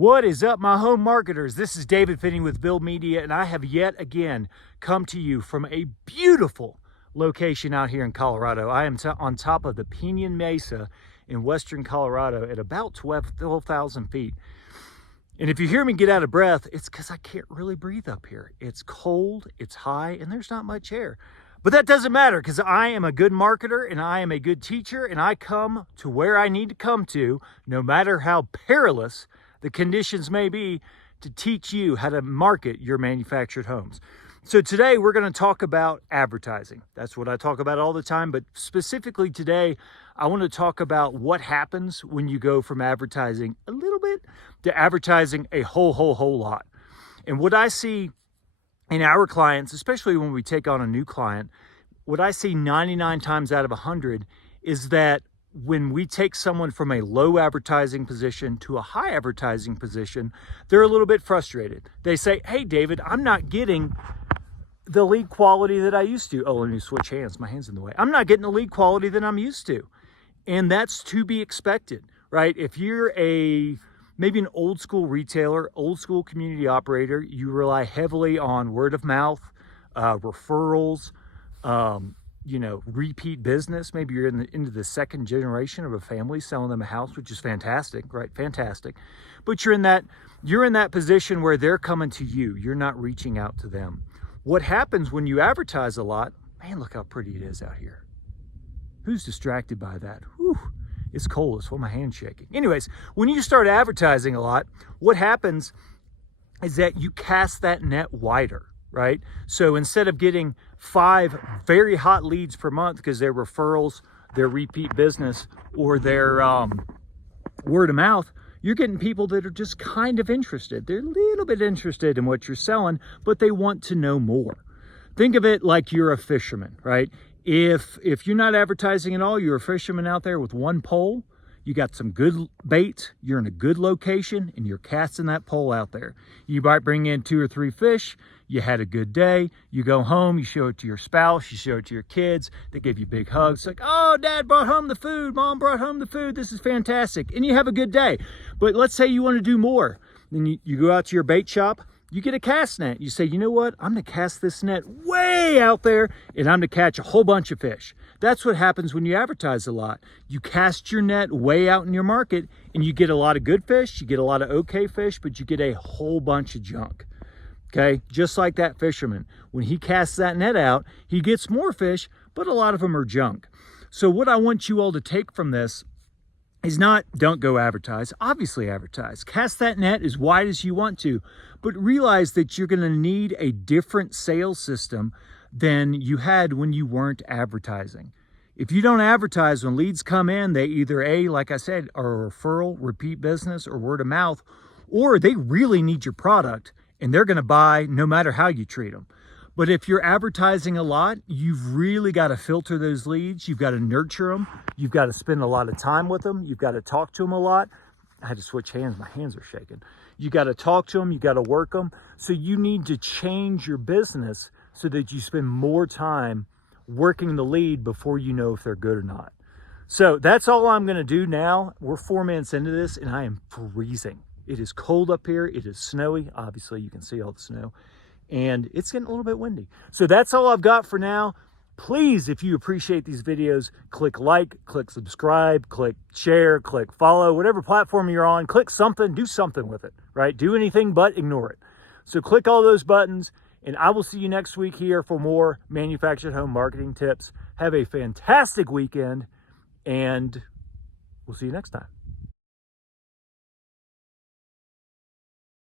What is up, my home marketers? This is David Finney with Bild Media, and I have yet again come to you from a beautiful location out here in Colorado. I am on top of the Piñon Mesa in western Colorado at about 12,000 feet. And if you hear me get out of breath, it's because I can't really breathe up here. It's cold, it's high, and there's not much air. But that doesn't matter, because I am a good marketer and I am a good teacher, and I come to where I need to come to, no matter how perilous the conditions may be, to teach you how to market your manufactured homes. So today we're going to talk about advertising. That's what I talk about all the time, but specifically today I want to talk about what happens when you go from advertising a little bit to advertising a whole lot. And what I see in our clients, especially when we take on a new client, what I see 99 times out of 100 is that when we take someone from a low advertising position to a high advertising position, they're a little bit frustrated. They say, hey, David, I'm not getting the lead quality that I used to. Oh, let me switch hands. My hand's in the way. I'm not getting the lead quality that I'm used to. And that's to be expected, right? If you're maybe an old school retailer, old school community operator, you rely heavily on word of mouth, referrals, repeat business. Maybe you're into the second generation of a family selling them a house, which is fantastic, right? Fantastic. But you're in that position where they're coming to you. You're not reaching out to them. What happens when you advertise a lot? Man, look how pretty it is out here. Who's distracted by that? Whew, it's cold. It's why my hand's shaking. Anyways, when you start advertising a lot, what happens is that you cast that net wider, right? So instead of getting 5 very hot leads per month because they're referrals, their repeat business, or their word of mouth, you're getting people that are just kind of interested. They're a little bit interested in what you're selling, but they want to know more. Think of it like you're a fisherman, right? If you're not advertising at all, you're a fisherman out there with one pole, you got some good bait, you're in a good location, and you're casting that pole out there. You might bring in 2 or 3 fish, you had a good day, you go home, you show it to your spouse, you show it to your kids, they give you big hugs, like, oh, Dad brought home the food, Mom brought home the food, this is fantastic, and you have a good day. But let's say you want to do more. Then you go out to your bait shop, you get a cast net. You say, you know what? I'm going to cast this net way out there and I'm going to catch a whole bunch of fish. That's what happens when you advertise a lot. You cast your net way out in your market and you get a lot of good fish, you get a lot of okay fish, but you get a whole bunch of junk. Okay? Just like that fisherman. When he casts that net out, he gets more fish, but a lot of them are junk. So what I want you all to take from this is not, don't go advertise. Obviously advertise. Cast that net as wide as you want to, but realize that you're going to need a different sales system than you had when you weren't advertising. If you don't advertise, when leads come in, they either like I said, are a referral, repeat business, or word of mouth, or they really need your product and they're going to buy no matter how you treat them. But if you're advertising a lot, you've really got to filter those leads. You've got to nurture them. You've got to spend a lot of time with them. You've got to talk to them a lot. I had to switch hands. My hands are shaking. You got to talk to them. You got to work them. So you need to change your business so that you spend more time working the lead before you know if they're good or not. So that's all I'm going to do now. We're 4 minutes into this and I am freezing. It is cold up here. It is snowy. Obviously, you can see all the snow. And it's getting a little bit windy. So that's all I've got for now. Please, if you appreciate these videos, click like, click subscribe, click share, click follow, whatever platform you're on, click something, do something with it, right? Do anything but ignore it. So click all those buttons, and I will see you next week here for more manufactured home marketing tips. Have a fantastic weekend, and we'll see you next time.